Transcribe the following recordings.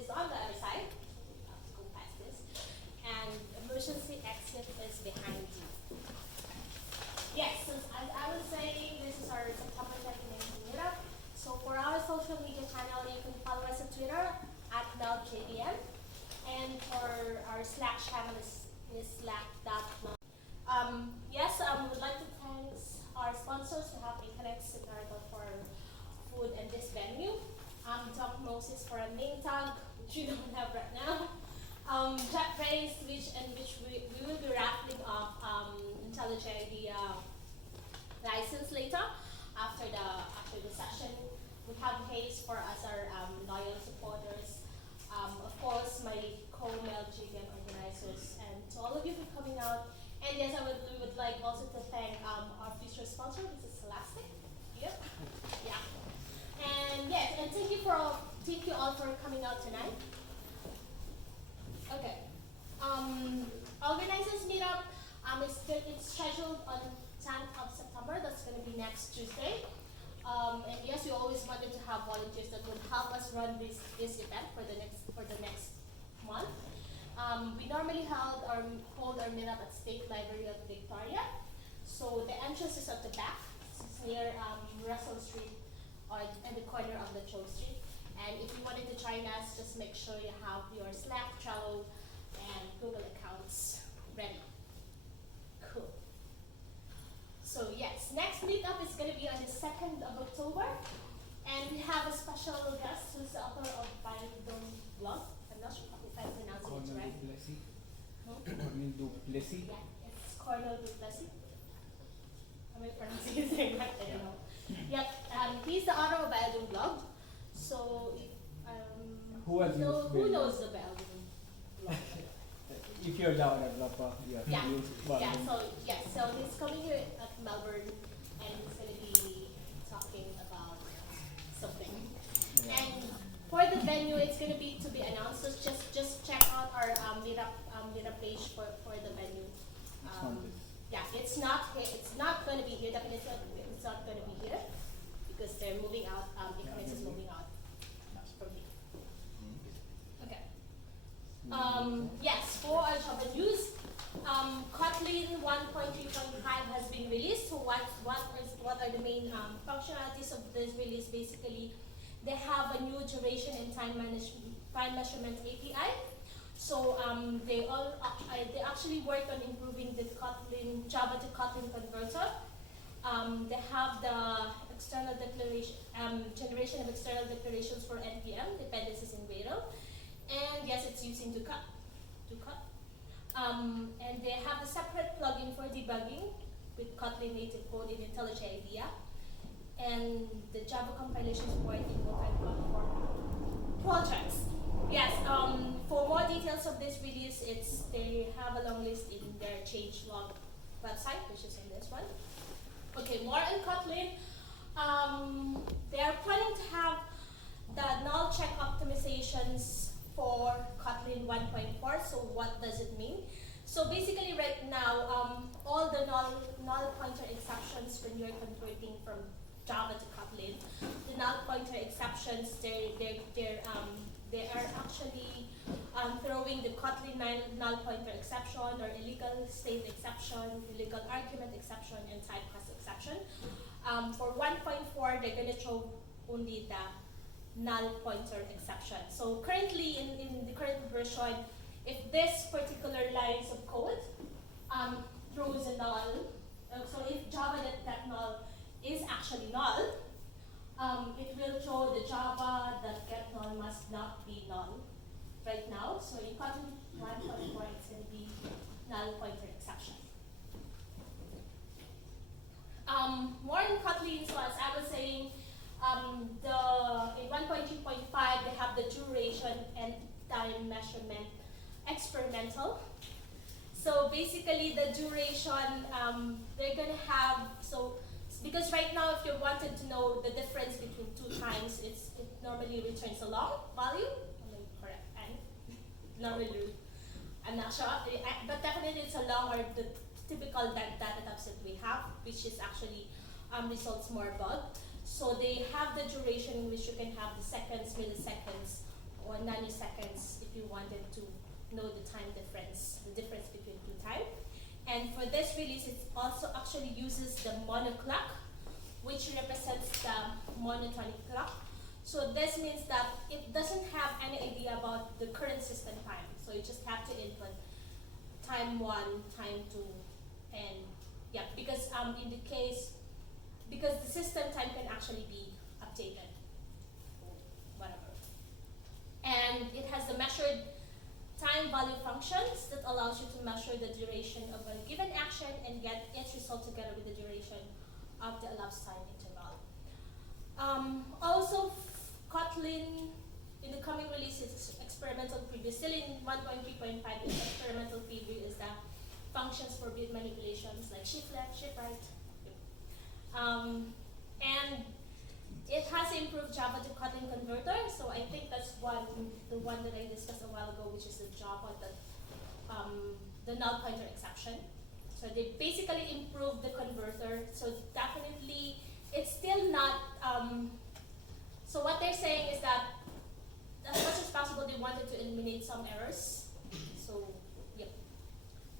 is on the other side. Let's go past this. And emergency exit is behind you. Yes, so as I was saying, this is our September 2019 meetup. So for our social media channel, you can follow us on Twitter at MelbJVM. And for our Slack channel is slack.mel. Yes, would like to thank our sponsors for helping connect Signardo for food and this venue. Doc Moses for a name tag, which we don't have right now. Jack Praise, which we will be raffling off IntelliJ the license later after the session. We have Hayes for us our loyal supporters. Of course, my co-MelbJVM organizers, and to all of you for coming out. And yes, we would like also to thank our future sponsor, this is Elastic. Yep. Yeah. And yes, and thank you all for coming out tonight. Okay. Organizers meetup. It's scheduled on 10th of September. That's going to be next Tuesday. And yes, we always wanted to have volunteers that would help us run this event for the next month. We normally hold our meetup at State Library of Victoria. So the entrance is at the back. It's near Russell Street or at the corner of the Chow Street. And if you wanted to join us, just make sure you have your Slack, Trello, and Google accounts ready. Cool. So yes, next meetup is going to be on the 2nd of October. And we have a special guest who's the author of Byron blog. I'm not sure if I'm pronouncing it right. Duplessis. Yeah, it's Cornel Duplessis. Am I pronouncing his name right? I don't know. Yep, he's the author of Byron blog. So if who knows the Byron blog? If you're the owner of blog, yeah. So he's coming here at Melbourne, and he's going to be talking about something. Yeah. And for the venue, it's going to be announced. So just check out our meetup page for the venue. Yeah, it's not going to be here. Definitely, it's not going to be here because they're moving out. Increments is moving out from here. Okay. Yes, for our Java news, Kotlin 1.3.5 has been released. So what are the main functionalities of this release? Basically, they have a new duration and time measurement API. So they actually worked on improving the Java to Kotlin converter. They have the external declaration generation of external declarations for NPM dependencies in Gradle, and yes, it's using to cut. And they have a separate plugin for debugging with Kotlin native code in IntelliJ IDEA, and the Java compilation support in multi-platform projects. Yes, for more details of this release, they have a long list in their changelog website, which is in this one. Okay, more on Kotlin. They are planning to have the null check optimizations for Kotlin 1.4. So what does it mean? So basically right now, all the null pointer exceptions when you're converting from Java to Kotlin, the null pointer exceptions, they are actually throwing the Kotlin null pointer exception or illegal state exception, illegal argument exception, and typecast exception. For 1.4, they're going to throw only the null pointer exception. So currently, in the current version, if this particular lines of code throws a null, so if Java that null is actually null, it will show the Java that get null must not be null right now. So in Kotlin 1.4, it's going to be null pointer exception. More in Kotlin, so as I was saying, in 1.2.5 they have the duration and time measurement experimental. So basically the duration, they're going to have, because right now if you wanted to know the difference between two times, it normally returns a long value. Am I correct? And normally, I'm not sure, but definitely it's a long, or the typical data types that we have, which is actually results more bug. So they have the duration in which you can have the seconds, milliseconds, or nanoseconds if you wanted to know the time difference, the difference between two time. And for this release, it also actually uses the mono clock, which represents the monotonic clock. So this means that it doesn't have any idea about the current system time. So you just have to input time 1, time 2, and yeah, because in the case, because the system time can actually be updated, whatever. And it has the measured time value functions that allows you to measure the duration of a given action and get its result together with the duration of the elapsed time interval. Also, Kotlin in the coming releases, experimental preview, still in 1.3.5, the experimental preview is the functions for bit manipulations like shift left, shift right. And it has improved Java to Kotlin converter, so I think that's the one that I discussed a while ago, which is the Java that the null pointer exception. So they basically improved the converter. So definitely, it's still not. So what they're saying is that as much as possible, they wanted to eliminate some errors. So yeah,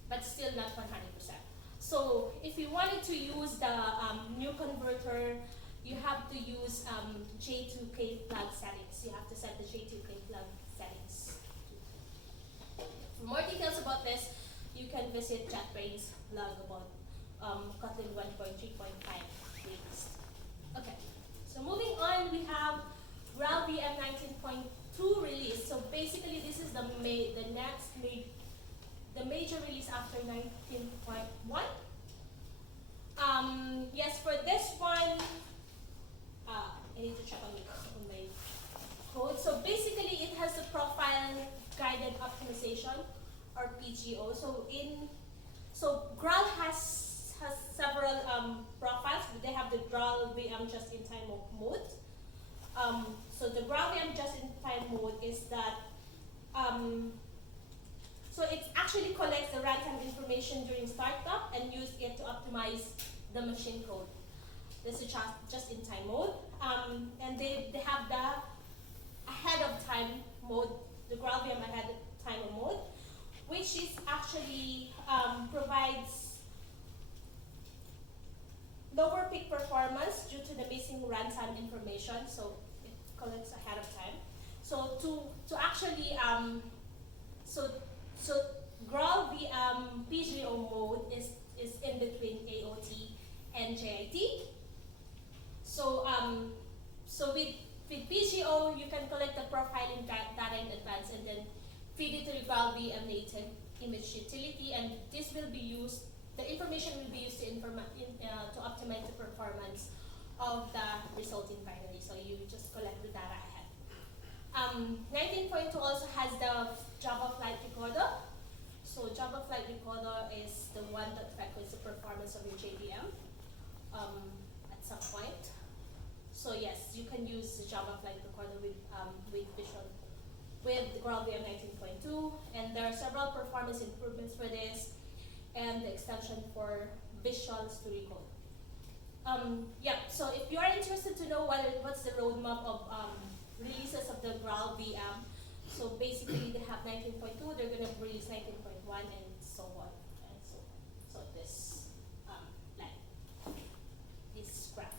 but still not 100%. So if you wanted to use the new converter, you have to use J2K flag settings. You have to set the J2K flag settings. For more details about this, you can visit JetBrains blog about Kotlin 1.3.5 release. Okay, so moving on, we have MelbJVM 19.2 release. So basically, this is the major release after 19.1. Yes, for this one, I need to check on my code. So basically, it has a profile guided optimization or PGO. So Graal has several profiles. They have the Graal VM just-in-time mode. So the Graal VM just-in-time mode is that so it actually collects the runtime information during startup and use it to optimize the machine code. This is just-in-time mode. And they have the ahead of time mode, the Graal VM ahead of time mode, which is actually provides lower peak performance due to the missing runtime information. So it collects ahead of time. So to actually so Graal VM PGO mode is in between AOT and JIT. So so with PGO, you can collect the profiling data in advance and then feed it to the Graal VM native image utility, and this will be used. The information will be used to optimize the performance of the resulting binary. So you just collect the data ahead. 19.2 also has the Java Flight Recorder. So Java Flight Recorder is the one that records the performance of your JVM at some point. So yes, you can use the Java Flight Recorder with the Graal VM 19.2, and there are several performance improvements for this, and the extension for visuals to recode. Yeah, so if you are interested to know what's the roadmap of releases of the Graal VM, so basically they have 19.2, they're going to release 19.1, and so on, and so on. So this this graph.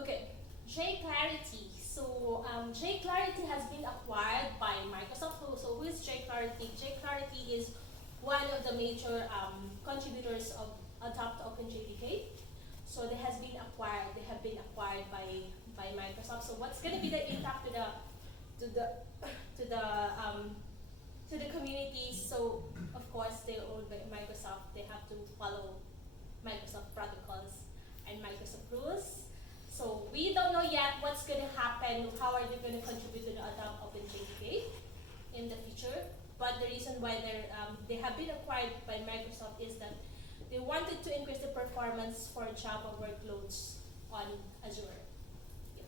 Okay, jClarity. So jClarity has been acquired by Microsoft. So who is jClarity? jClarity is one of the major contributors of Adopt OpenJDK. So they have been acquired by Microsoft. So what's going to be the impact to the community? So of course they owned by Microsoft. They have to follow Microsoft protocols and Microsoft rules. So we don't know yet what's going to happen. How are they going to contribute to the Adopt OpenJDK in the future? But the reason why they have been acquired by Microsoft is that they wanted to increase the performance for Java workloads on Azure. Yep.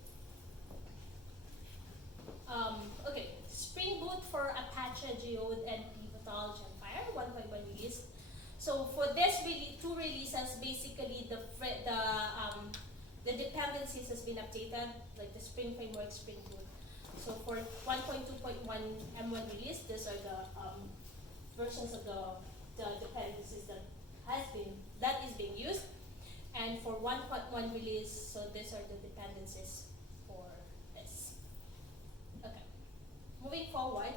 Okay, Spring Boot for Apache, Geode, and Pivotal Genfire 1.1 release. So for this two releases, basically the dependencies has been updated, like the Spring Framework, Spring Boot. So for 1.2.1 M1 release, these are the versions of the dependencies that is being used. And for 1.1 release, so these are the dependencies for this. Okay. Moving forward,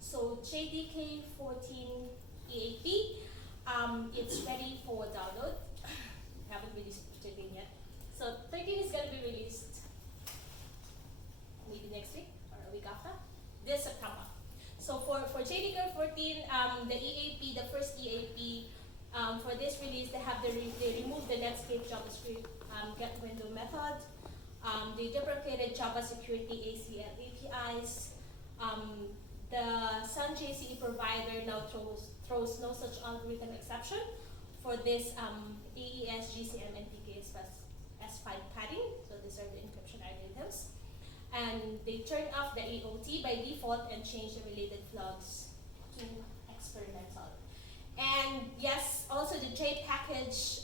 so JDK 14 EAP, it's ready for download. Haven't released 13 yet. So 13 is going to be released maybe next week or a week after, this September. So for JDK 14, the EAP, the first EAP, for this release, they removed the Netscape JavaScript get window method. They deprecated Java Security ACL APIs. The Sun JCE provider now throws no such algorithm exception for this AES, GCM, and PKS S5 padding. So these are the encryption algorithms. And they turn off the AOT by default and change the related flags to experimental. And yes, also the J package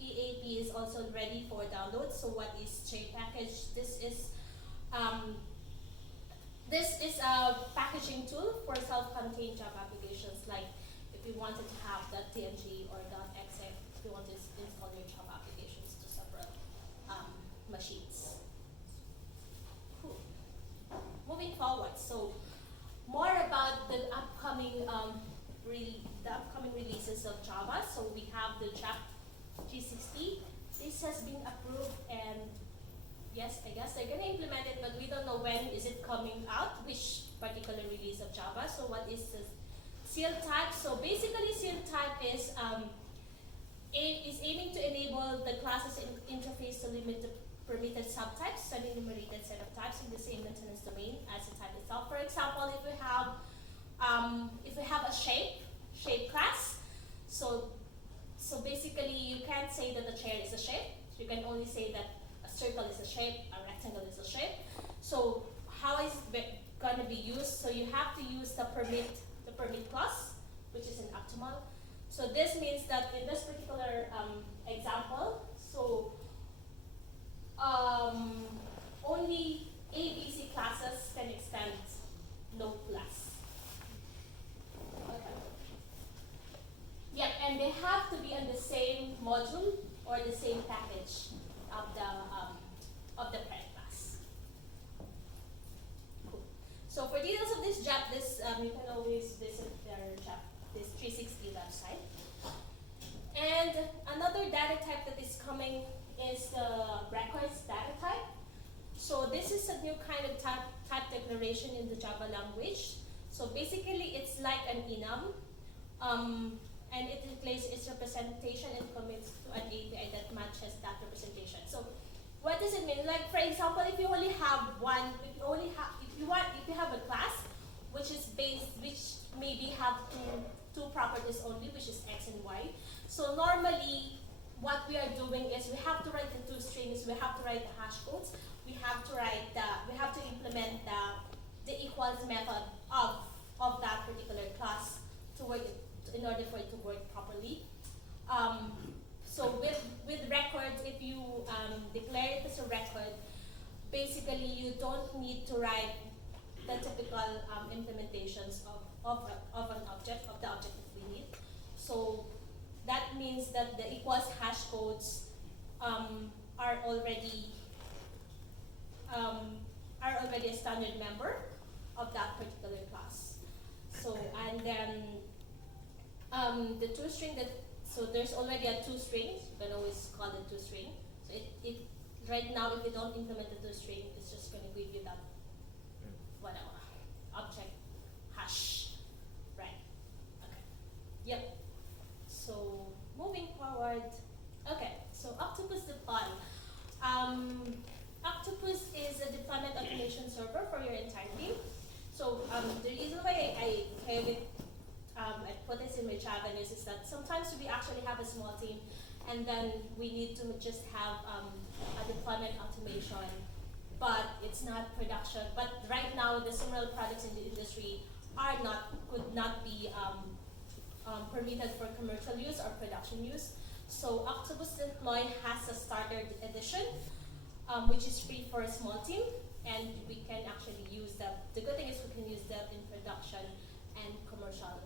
EAP is also ready for download. So what is J package? This is a packaging tool for self-contained Java applications. Like if you wanted to have .tmg or .xf, if you want to install your Java applications to separate machines. Cool. Moving forward, so more about the upcoming releases of Java. So we have the JAP G60. This has been approved, and yes, I guess they're going to implement it, but we don't know when is it coming out, which particular release of Java. So what is the seal type? So basically seal type is aiming to enable the classes interface to limit the permitted subtypes, semi-enumerated set of types in the same maintenance domain as the type itself. For example, if we have a shape class, so basically you can't say that the chair is a shape. You can only say that a circle is a shape, a rectangle is a shape. So how is it going to be used? So you have to use the permit clause, which is an optimal. So this means that in this particular example, so only ABC classes can extend no class. Okay. Yep, and they have to be on the same module or the same package of the parent class. Cool. So for details of this job, you can always visit their job, this 360 website. And another data type that is coming is the records data type. So this is a new kind of type declaration in the Java language. So basically, it's like an enum, and it replaces its representation and commits to an API that matches that representation. So what does it mean? Like for example, if you only have if you have a class which maybe have two properties only, which is X and Y. So normally, what we are doing is we have to write the two strings, we have to write the hash codes, we have to implement the equals method of that particular class to work in order for it to work properly. So with records, if you declare it as a record, basically you don't need to write the typical implementations of an object, of the object that we need. So that means that the equals hash codes are already a standard member of that particular class. So and then the toString so there's already a toString. You can always call it toString. So it right now, if you don't implement the toString, it's just going to give you that whatever object hash, right? Okay. Yep. So moving forward, okay. So Octopus deploy. Octopus is a deployment automation server for your entire team. So the reason why I put this in my Java is that sometimes we actually have a small team, and then we need to just have a deployment automation, but it's not production. But right now, the similar products in the industry could not be permitted for commercial use or production use. So Octopus Deploy has a starter edition, which is free for a small team. and we can actually use that. The good thing is we can use that in production and commercial